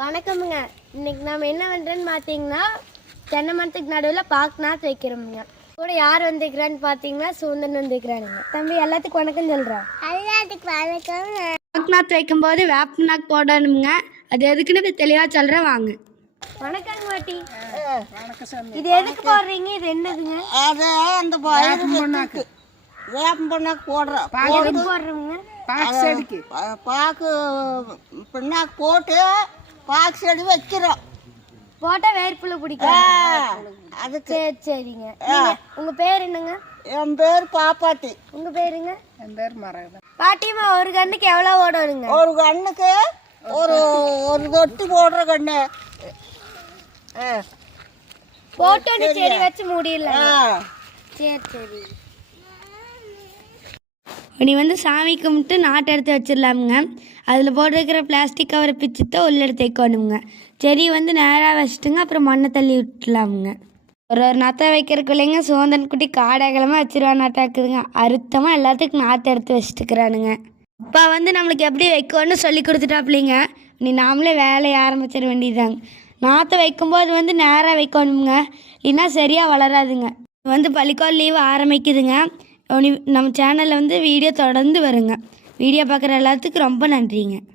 வணக்கமுங்க. இன்னைக்கு நம்ம என்ன பண்ணுறோன்னு பார்த்தீங்கன்னா தென்னை மரத்துக்கு நடுவில் பாக்கு நாற்று வைக்கிறோமுங்க. கூட யார் வந்துக்கிறான்னு பார்த்தீங்கன்னா சுந்தன் வந்துக்கிறானுங்க தம்பி எல்லாத்துக்கும் வணக்கம் சொல்கிறேன் எல்லாத்துக்கும் வணக்கம் பாக்கு நாற்று வைக்கும்போது வேப்ப நாக்கு போடணுங்க அது எதுக்குன்னு இப்ப தெளிவா சொல்கிறேன் வாங்க. வணக்கம் மாட்டி இது எதுக்கு போடுறீங்க? இது என்னதுங்க? அது அந்த வெட்டுக்கு வேப்பம் பண்ணாக்கு. போடுறோம் எதுக்கு? போடுறோமுங்க பா- பாக்கு பின்னாக்கு போட்டு பாக்கு செடி வைக்கிறோம். போட்டால் வேர்ப்புல பிடிக்கும். அதுக்கு. சரி சரிங்க. நீங்க- உங்க பேர் என்னங்க? என் பேர் பாப்பாத்தி. உங்க பேருங்க என் பேர் மரகதம் பாட்டிமா ஒரு கண்ணுக்கு எவ்வளோ ஓடணுங்க ஒரு கண்ணுக்கு ஒரு ஒரு தொட்டி போடுற கண்ணு. ஆ. போட்டு நீ செடி வச்சு மூடிடலாம் ஆ. சரி சரி. நீ வந்து சாமி கும்பிட்டு நாட்டை எடுத்து வச்சிடலாமுங்க. அதில் போட்டிருக்கிற பிளாஸ்டிக் கவரை பிச்சுட்டு உள்ள எடுத்து வைக்கணுங்க. செடி வந்து நேராக வச்சுட்டுங்க அப்புறம் மண்ணை தள்ளி விட்டுலாமுங்க ஒரு ஒரு நாற்றை வைக்கிறக்குள்ளேங்க சோந்தன் குட்டி காடகலமாக வச்சிருவா நாட்டாக்குதுங்க அறுத்தமாக எல்லாத்துக்கும் நாற்றை எடுத்து வச்சுட்டுக்கிறானுங்க. அப்பா வந்து நம்மளுக்கு எப்படி வைக்கணும்னு சொல்லி கொடுத்துட்டாப்லிங்க நீ நாமளே வேலையை ஆரம்பிச்சிட வேண்டியதாங்க நாற்றை வைக்கும்போது வந்து நேராக வைக்கணுங்க. இல்லைன்னா சரியாக வளராதுங்க. வந்து பள்ளிக்கோள் லீவு ஆரம்பிக்குதுங்க. நம்ம சேனலில் வந்து வீடியோ தொடர்ந்து வருங்க. வீடியோ பார்க்குற எல்லாத்துக்கும் ரொம்ப நன்றிங்க.